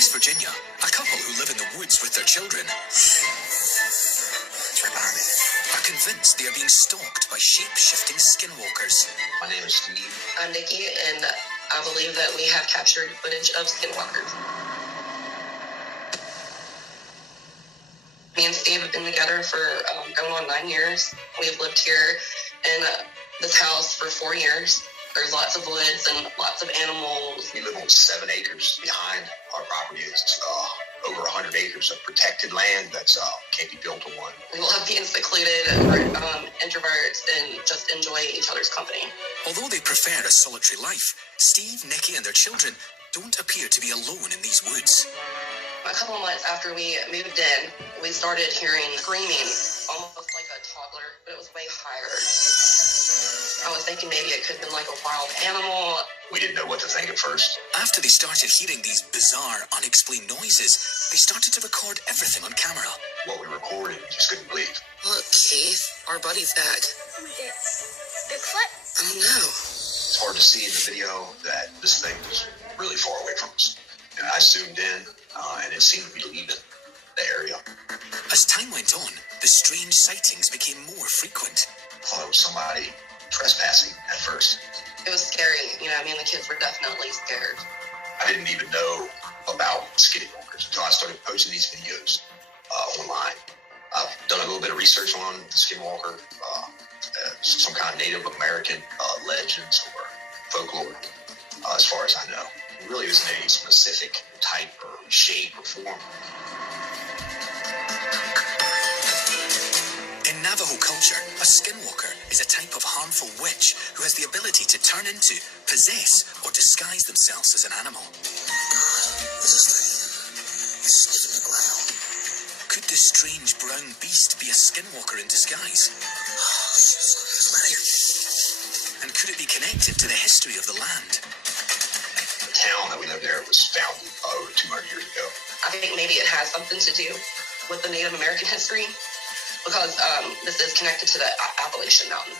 West Virginia, a couple who live in the woods with their children are convinced they are being stalked by shape-shifting skinwalkers. My name is Steve. I'm Nikki, and I believe that we have captured footage of skinwalkers. Me and Steve have been together for going on 9 years. We have lived here in this house for 4 years. There's lots of woods and lots of animals. We live on 7 acres. Behind our property is over 100 acres of protected land that can't be built on. We love being secluded. We're introverts and just enjoy each other's company. Although they prefer a solitary life, Steve, Nikki and their children don't appear to be alone in these woods. A couple of months after we moved in, we started hearing screaming, almost like a toddler, but it was way higher. I was thinking maybe it could have been like a wild animal. We didn't know what to think at first. After they started hearing these bizarre, unexplained noises, they started to record everything on camera. What we recorded, we just couldn't believe. Look, Keith, our buddy's dead. Bigfoot? I don't know. It's hard to see in the video that this thing was really far away from us. And I zoomed in, and it seemed to be leaving the area. As time went on, the strange sightings became more frequent. I thought it was somebody trespassing at first. It was scary. You know, me and the kids were definitely scared. I didn't even know about skinwalkers until I started posting these videos online. I've done a little bit of research on the skinwalker, some kind of Native American legends or folklore, as far as I know. It really isn't any specific type or shape or form. In Navajo culture, a skinwalker is a type of harmful witch who has the ability to turn into, possess, or disguise themselves as an animal. What's this thing? It's sniffing the ground. Could this strange brown beast be a skinwalker in disguise? And could it be connected to the history of the land? The town that we lived there was founded over 200 years ago. I think maybe it has something to do with the Native American history, because this is connected to the Appalachian Mountain.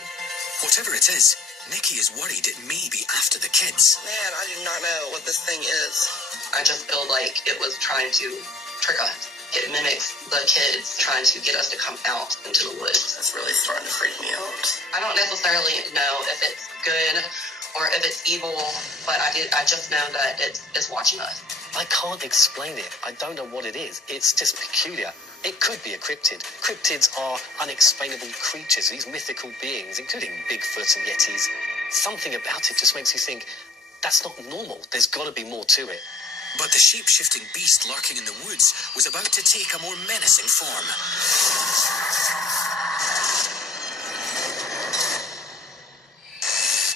Whatever it is, Nikki is worried it may be after the kids. Man, I do not know what this thing is. I just feel like it was trying to trick us. It mimics the kids trying to get us to come out into the woods. That's really starting to freak me out. I don't necessarily know if it's good or if it's evil, but I just know that it's watching us. I can't explain it. I don't know what it is. It's just peculiar. It could be a cryptid. Cryptids are unexplainable creatures, these mythical beings, including Bigfoot and Yetis. Something about it just makes you think, that's not normal. There's got to be more to it. But the shape-shifting beast lurking in the woods was about to take a more menacing form.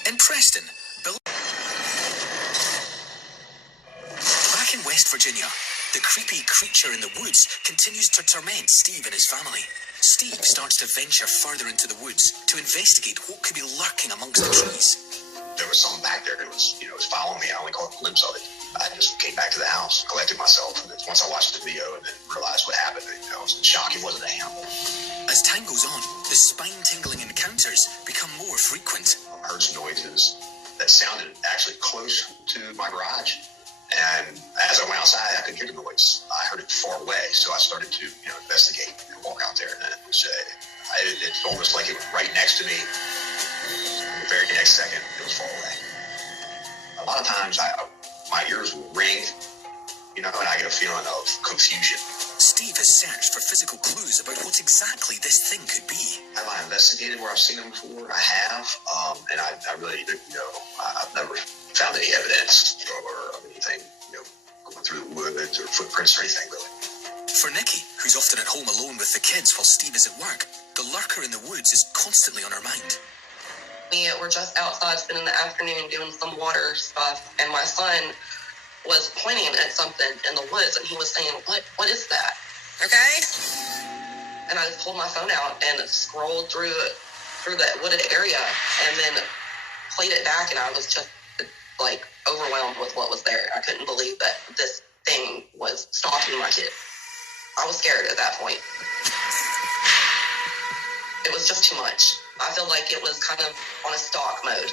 In Preston, back in West Virginia, the creepy creature in the woods continues to torment Steve and his family. Steve starts to venture further into the woods to investigate what could be lurking amongst the trees. There was something back there that was following me. I only caught a glimpse of it. I just came back to the house, collected myself, and then once I watched the video and then realized what happened, I was in shock. It wasn't an animal. As time goes on, the spine-tingling encounters become more frequent. I heard some noises that sounded actually close to my garage. And as I went outside, I couldn't hear the noise. I heard it far away, so I started to investigate and walk out there. And it's almost like it was right next to me. The very next second, it was far away. A lot of times, my ears will ring, and I get a feeling of confusion. Steve has searched for physical clues about what exactly this thing could be. Have I investigated where I've seen them before? I have, and I really, I've never found any evidence or anything, going through the woods or footprints or anything, really. For Nikki, who's often at home alone with the kids while Steve is at work, the lurker in the woods is constantly on her mind. We were just outside spending the afternoon doing some water stuff, and my son was pointing at something in the woods, and he was saying, what is that? Okay? And I just pulled my phone out and scrolled through that wooded area, and then played it back, and I was just overwhelmed with what was there. I couldn't believe that this thing was stalking my kid. I was scared at that point. It was just too much. I feel like it was kind of on a stalk mode.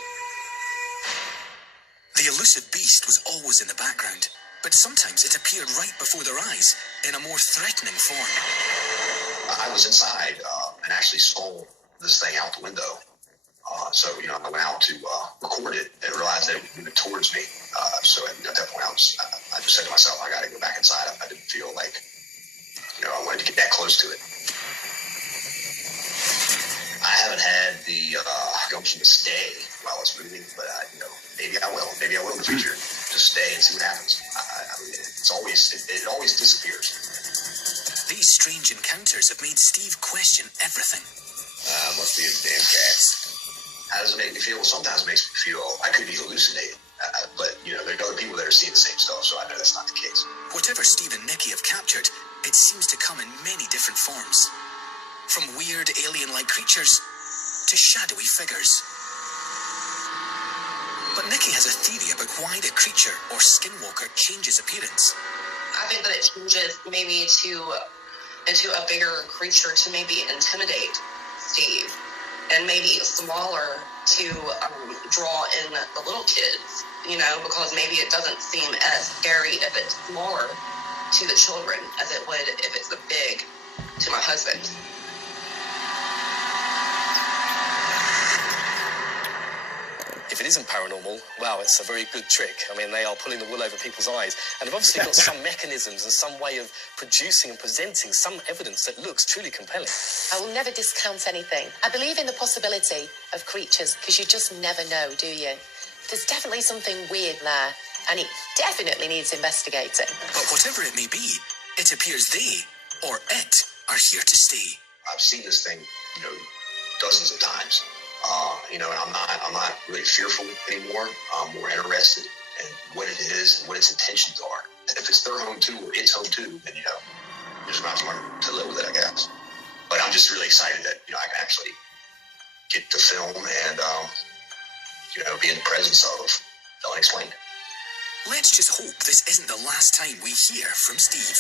The elusive beast was always in the background. but sometimes it appeared right before their eyes in a more threatening form. I was inside and actually saw this thing out the window. So, I went out to record it and realized that it was moving towards me. So at that point, I just said to myself, I got to go back inside. I didn't feel like, I wanted to get that close to it. I haven't had the gumption to stay while it's moving, but, maybe I will. Maybe I will in the future. Just stay and see what happens. It always disappears. These strange encounters have made Steve question everything. Must be in damn cats. How does it make me feel? Well, sometimes it makes me feel I could be hallucinating. But, there are other people that are seeing the same stuff, so I know that's not the case. Whatever Steve and Nikki have captured, it seems to come in many different forms. From weird alien-like creatures to shadowy figures. But Nikki has a theory about why the creature or skinwalker changes appearance. I think that it changes maybe into a bigger creature to maybe intimidate Steve, and maybe smaller to draw in the little kids, because maybe it doesn't seem as scary if it's smaller to the children as it would if it's big to my husband. If it isn't paranormal, wow, it's a very good trick. I mean, they are pulling the wool over people's eyes. And they've obviously got some mechanisms and some way of producing and presenting some evidence that looks truly compelling. I will never discount anything. I believe in the possibility of creatures, because you just never know, do you? There's definitely something weird there, and it definitely needs investigating. But whatever it may be, it appears they, or it, are here to stay. I've seen this thing, dozens of times. And I'm not really fearful anymore. I'm more interested in what it is and what its intentions are. And if it's their home too, or its home too, then, you're just going to have to learn to live with it, I guess. But I'm just really excited that, I can actually get to film and, be in the presence of the unexplained. Let's just hope this isn't the last time we hear from Steve.